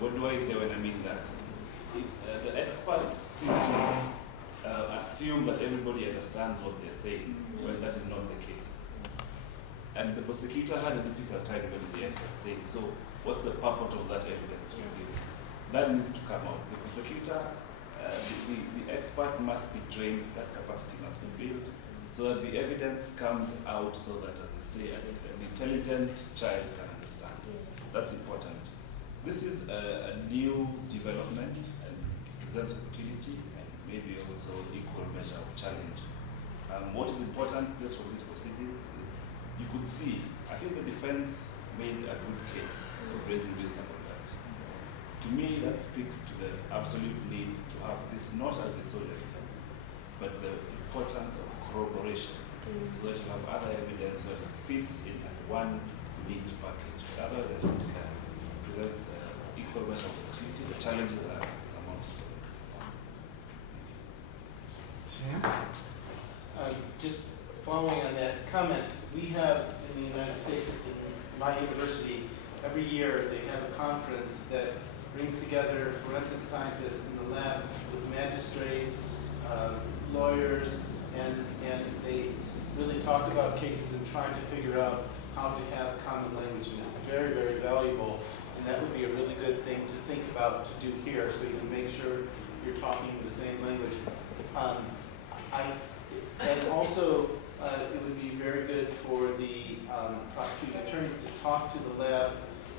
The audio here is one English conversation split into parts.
What do I say when I mean that? The experts seem to assume that everybody understands what they're saying, when that is not the case. And the prosecutor had a difficult time when the experts saying, so what's the purport of that evidence you're giving? That needs to come out. The prosecutor, the expert must be trained, that capacity must be built, so that the evidence comes out so that, as I say, an intelligent child can understand. That's important. This is a new development and presents opportunity and maybe also equal measure of challenge. What is important just from these proceedings is you could see, I think the defense made a good case of raising reasonable doubt. To me, that speaks to the absolute need to have this not as the sole evidence, but the importance of corroboration, so that you have other evidence that fits in one neat package. Otherwise, I think presents equal measure of opportunity. The challenges are surmountable. Sam? Just following on that comment, we have in the United States, in my university, every year they have a conference that brings together forensic scientists in the lab with magistrates, lawyers, and they really talk about cases and try to figure out how to have common language, and it's very, very valuable, and that would be a really good thing to think about to do here, so you can make sure you're talking the same language. And also, it would be very good for the prosecuting attorneys to talk to the lab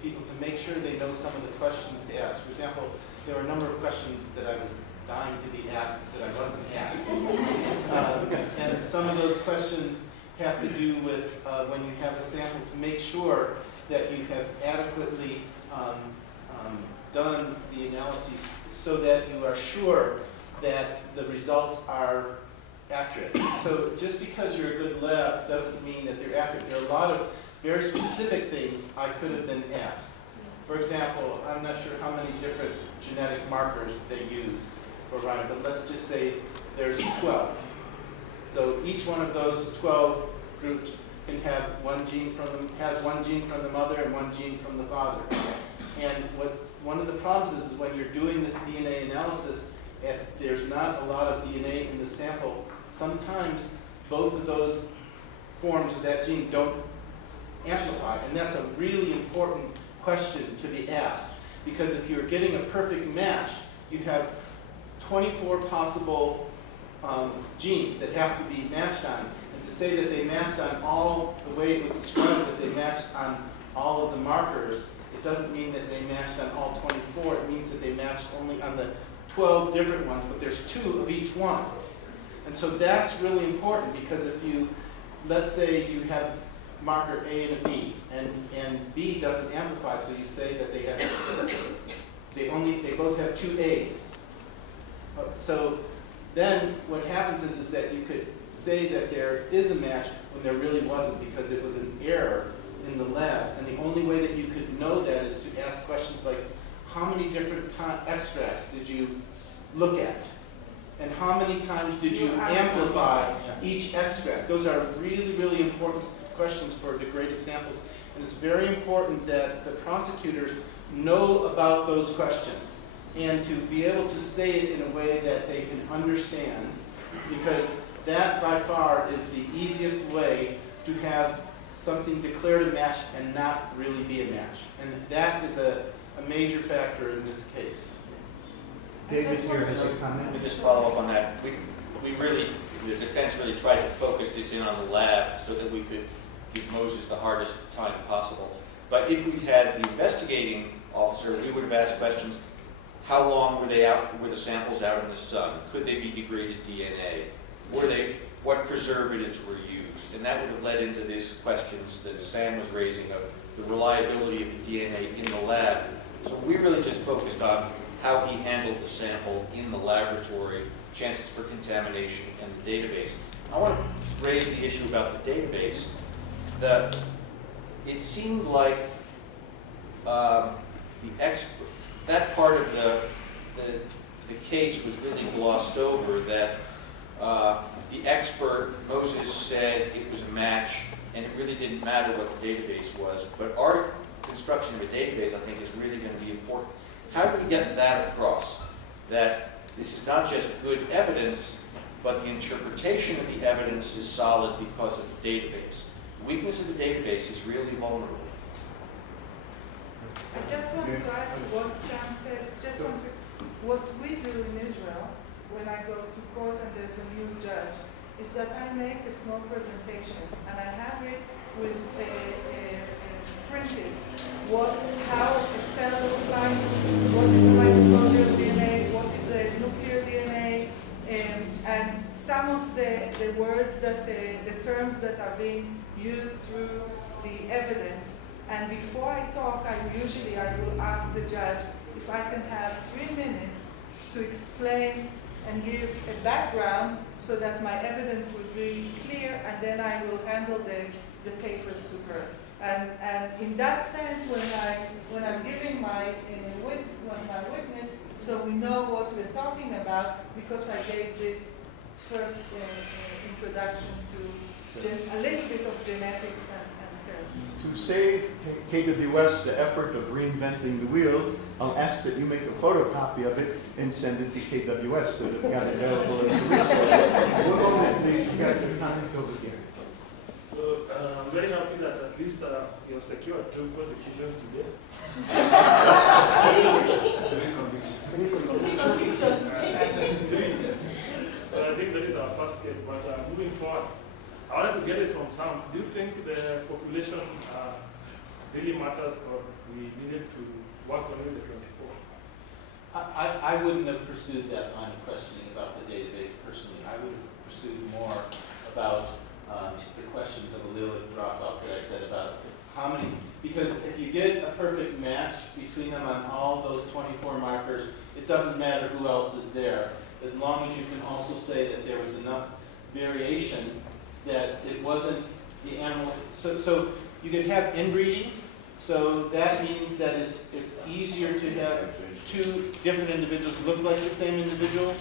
people to make sure they know some of the questions to ask. For example, there were a number of questions that I was dying to be asked that I wasn't asked. And some of those questions have to do with when you have a sample, to make sure that you have adequately done the analyses so that you are sure that the results are accurate. So just because you're a good lab doesn't mean that they're accurate. There are a lot of very specific things I could have been asked. For example, I'm not sure how many different genetic markers they use for Rhino, but let's just say there's 12. So each one of those 12 groups can have one gene from the mother and one gene from the father. And one of the problems is when you're doing this DNA analysis, if there's not a lot of DNA in the sample, sometimes both of those forms of that gene don't amplify. And that's a really important question to be asked. Because if you're getting a perfect match, you have 24 possible genes that have to be matched on. And to say that they matched on all, the way it was described, that they matched on all of the markers, it doesn't mean that they matched on all 24. It means that they matched only on the 12 different ones, but there's 2 of each one. And so that's really important, because if you, let's say you have marker A and a B, and B doesn't amplify, so you say that they both have 2 A's. So then what happens is that you could say that there is a match when there really wasn't, because it was an error in the lab. And the only way that you could know that is to ask questions like, how many different extracts did you look at? And how many times did you amplify each extract? Those are really, really important questions for degraded samples. And it's very important that the prosecutors know about those questions and to be able to say it in a way that they can understand, because that by far is the easiest way to have something declared a match and not really be a match. And that is a major factor in this case. David here has a comment. Let me just follow up on that. We really, the defense really tried to focus this in on the lab so that we could give Moses the hardest time possible. But if we'd had the investigating officer, we would have asked questions. How long were the samples out in the sun? Could they be degraded DNA? What preservatives were used? And that would have led into these questions that Sam was raising of the reliability of the DNA in the lab. So we really just focused on how he handled the sample in the laboratory, chances for contamination, and the database. I want to raise the issue about the database. It seemed like that part of the case was really glossed over, that the expert, Moses, said it was a match, and it really didn't matter what the database was. But our construction of a database, I think, is really going to be important. How do we get that across? That this is not just good evidence, but the interpretation of the evidence is solid because of the database. The weakness of the database is really vulnerable. I just want to add to what Sam said. Just one second. What we do in Israel, when I go to court and there's a new judge, is that I make a small presentation and I have it with printed how a cell looks like, what is a mitochondrial DNA, what is a nuclear DNA, and some of the words that the terms that are being used through the evidence. And before I talk, I will ask the judge if I can have 3 minutes to explain and give a background so that my evidence would be clear, and then I will handle the papers to her. And in that sense, when I'm giving my witness, so we know what we're talking about, because I gave this first introduction to a little bit of genetics and terms. To save KWS the effort of reinventing the wheel, I'll ask that you make a photocopy of it and send it to KWS so that we have it available as a resource. One moment, please. We got your comment over here. So I'm very happy that at least you have secured 2 prosecutions today. 3 convictions. 3. So I think that is our first case. But moving forward, I wanted to get it from Sam. Do you think the population really matters, or we needed to work on the 24? I wouldn't have pursued that line of questioning about the database personally. I would have pursued more about the questions of allelic dropout that I said about how many, because if you get a perfect match between them on all those 24 markers, it doesn't matter who else is there, as long as you can also say that there was enough variation that it wasn't the animal. So you could have inbreeding, so that means that it's easier to have 2 different individuals look like the same individual.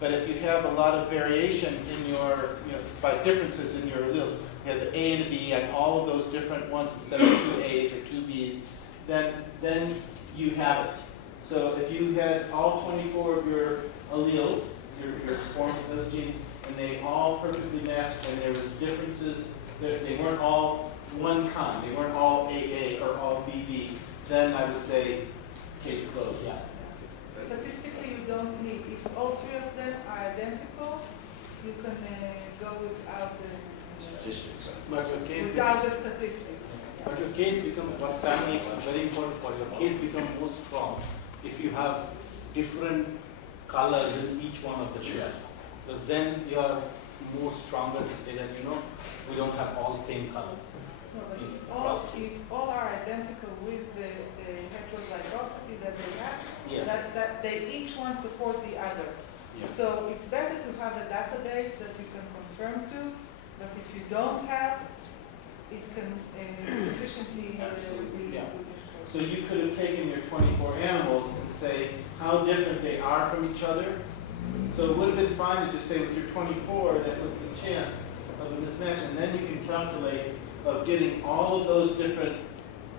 But if you have a lot of variation in your, by differences in your alleles, you have the A and a B and all of those different ones instead of 2 A's or 2 B's, then you have it. So if you had all 24 of your alleles, your forms of those genes, and they all perfectly matched, and there was differences, they weren't all one kind, they weren't all AA or all BB, then I would say case closed. Yeah. Statistically, you don't need, if all 3 of them are identical, you can go without the Statistics. But your case without the statistics. But your case becomes, what Sam makes very important for your case becomes more strong if you have different colors in each one of the cells. Because then you are more stronger to say that, we don't have all same colors. No, but if all are identical with the heterozygosity that they have, Yes. that they each one support the other. Yes. So it's better to have a database that you can confirm to, but if you don't have, it can sufficiently Absolutely. be. Yeah. So you could have taken your 24 animals and say how different they are from each other. So it would have been fine to just say with your 24, that was the chance of a mismatch, and then you can calculate of getting all of those different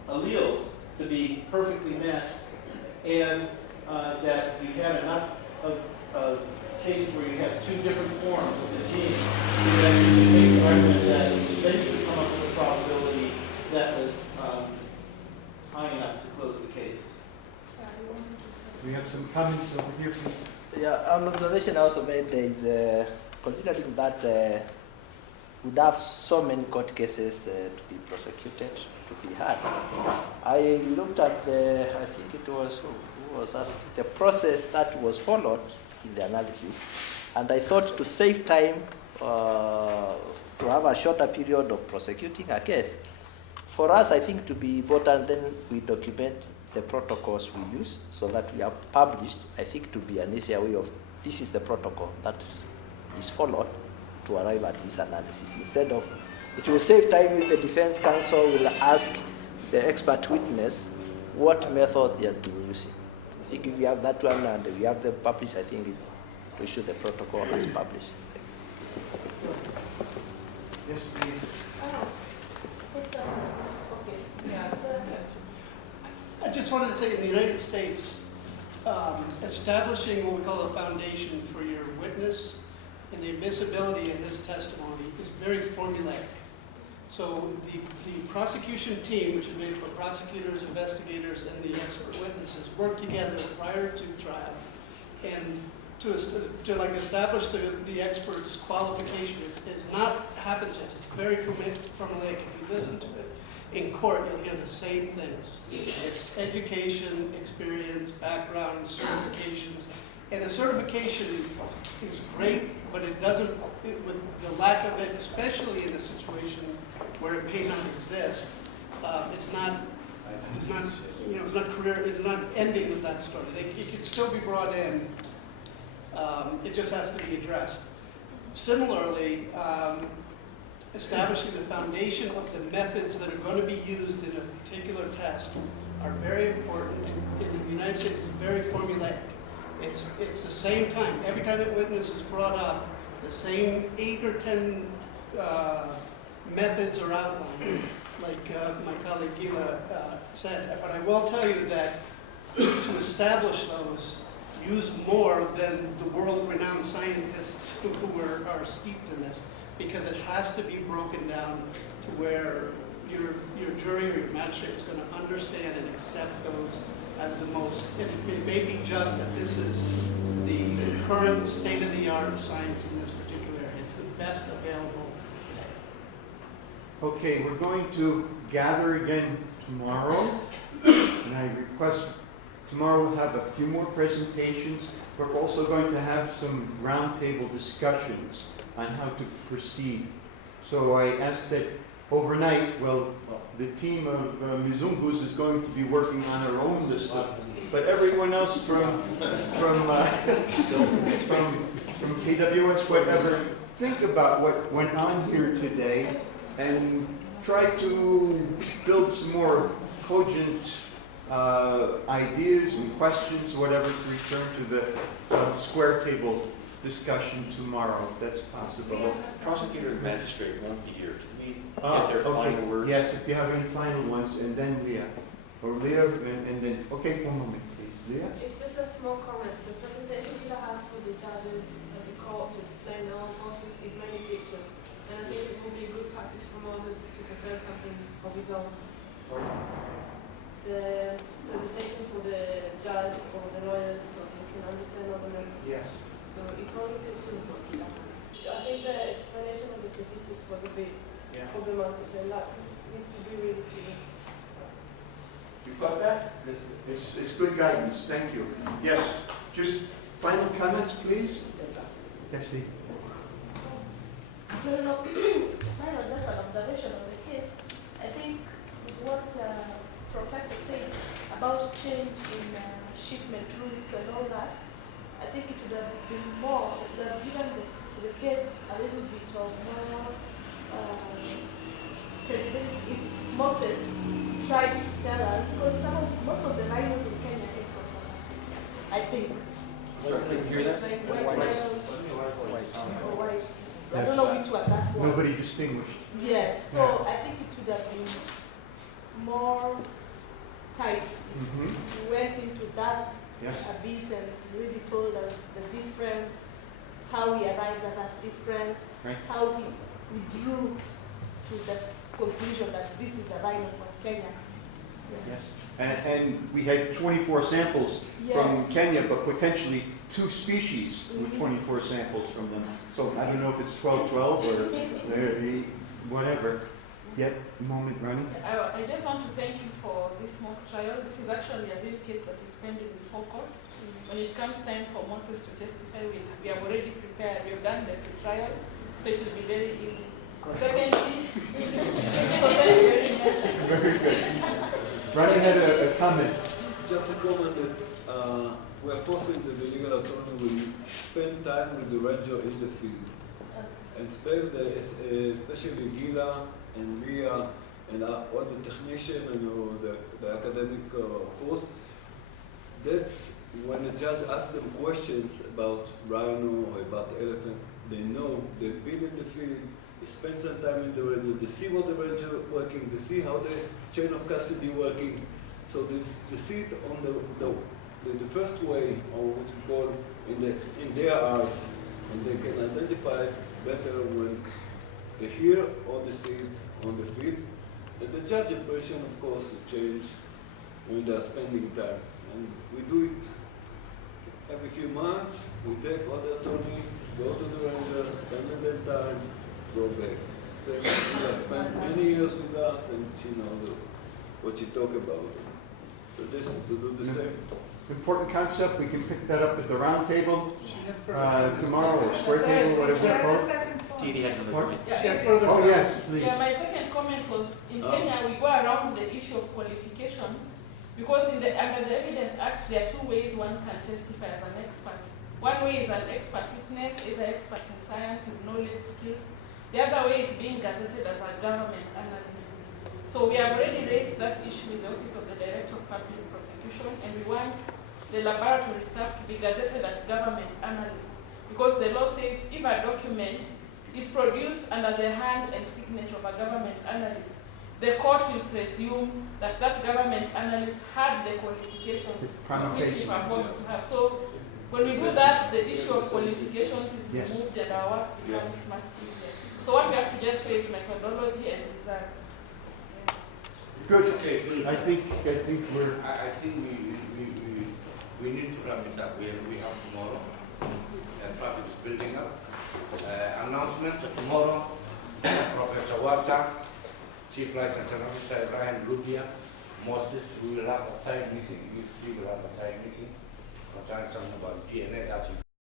alleles to be perfectly matched, and that you had enough of cases where you had 2 different forms of the gene, that you could make the argument that then you could come up with a probability that was high enough to close the case. We have some comments over here, please. Yeah, an observation I also made there is considering that would have so many court cases to be prosecuted, to be had. I looked at I think it was, who was asking, the process that was followed in the analysis, and I thought to save time, to have a shorter period of prosecuting a case, for us I think to be important, then we document the protocols we use so that we are published. I think to be an easier way of, this is the protocol that is followed to arrive at this analysis. Instead of, it will save time if the defense counsel will ask the expert witness what method he has been using. I think if we have that one and we have them published, I think it's to issue the protocol as published. Yes, please. I just wanted to say in the United States, establishing what we call a foundation for your witness and the admissibility in his testimony is very formulaic. So the prosecution team, which is made up of prosecutors, investigators, and the expert witnesses, work together prior to trial, and to like establish the expert's qualification is not happenstance. It's very formulaic. If you listen to it in court, you'll hear the same things. It's education, experience, background, certifications, and a certification is great, but it doesn't. With the lack of it, especially in a situation where it may not exist, it's not career. It's not ending with that story. It can still be brought in. It just has to be addressed. Similarly, establishing the foundation of the methods that are going to be used in a particular test are very important. In the United States, it's very formulaic. It's the same time. Every time a witness is brought up, the same 8 or 10 methods are outlined, like my colleague Gila said. But I will tell you that to establish those, use more than the world-renowned scientists who are steeped in this, because it has to be broken down to where your jury or your magistrate is going to understand and accept those as the most. And it may be just that this is the current state-of-the-art science in this particular area. It's the best available today. Okay, we're going to gather again tomorrow, and I request tomorrow we'll have a few more presentations. We're also going to have some roundtable discussions on how to proceed. So I ask that overnight, well, the team of Mizungus is going to be working on our own list, but everyone else from KWS, whatever, think about what went on here today and try to build some more cogent ideas and questions, whatever, to return to the square table discussion tomorrow, if that's possible. Prosecutor and magistrate won't be here. Can we get their final words? Yes, if you have any final ones, and then Leah. Or Leah, and then, okay, one moment, please. Leah? It's just a small comment. The presentation Gila has for the judges and the court to explain the whole process is many pictures. And I think it would be a good practice for Moses to prepare something of his own. The presentation for the judge or the lawyers so they can understand all the numbers. Yes. So it's only pictures what Gila has. I think the explanation of the statistics was a bit problematic, and that needs to be really clear. You got that? It's good guidance, thank you. Yes, just final comments, please? Yes, Lee. No, final just an observation of the case. I think what Professor said about change in shipment rules and all that, I think it would have been more, it would have given the case a little bit of more credibility if Moses tried to tell us, because most of the rhinos in Kenya came from South Africa, I think. Sorry, I didn't hear that. Like white rhinos or white. I don't know which one that was. Nobody distinguished. Yes, so I think it would have been more tight. We went into that a bit and really told us the difference, how we arrived at that difference, how we drew to the conclusion that this is the rhino from Kenya. Yes, and we had 24 samples from Kenya, but potentially 2 species with 24 samples from them. So I don't know if it's 12-12 or whatever. Yep, moment running. I just want to thank you for this mock trial. This is actually a real case that is pending before court. When it comes time for Moses to testify, we have already prepared. We have done the trial, so it will be very easy. Secondly, very good. Ronnie had a comment. Just a comment that we are forcing the legal attorney will spend time with the ranger in the field, and especially Gila and Leah and all the technicians and the academic force. That's when the judge asks them questions about rhino or about elephant, they know, they've been in the field, they spend some time in the ranger, they see what the ranger working, they see how the chain of custody working, So the seat on the first way, or what we call in their eyes, and they can identify better when they hear on the seat, on the field. And the judge impression, of course, change when they are spending time. And we do it every few months. We take all the attorney, go to the ranger, spend a little time, go back. So she has spent many years with us, and she knows what she talk about. So just to do the same. Important concept, we can pick that up at the round table tomorrow, or square table, whatever it's called. Dee has another What? point. Oh, yes, please. Yeah, my second comment was, in Kenya, we go around the issue of qualification, because under the Evidence Act, there are two ways one can testify as an expert. One way is an expert witness, either expert in science with knowledge, skills. The other way is being gazetted as a government analyst. So we have already raised that issue with the Office of the Director of Public Prosecution, and we want the laboratory staff to be gazetted as government analysts, because the law says if a document is produced under the hand and signature of a government analyst, the court will presume that that government analyst had the qualifications which he purports to have. So when we do that, the issue of qualifications is removed and our work becomes much easier. So what we have to just show is methodology and results. Good. Okay, good. I think we're. I think we need to wrap it up. We have tomorrow. Traffic is building up. Announcement tomorrow. Professor Wasa, Chief Licensing Officer Ibrahim Lubia, Moses. We will have a side meeting. We will have a side meeting concerning something about DNA. That will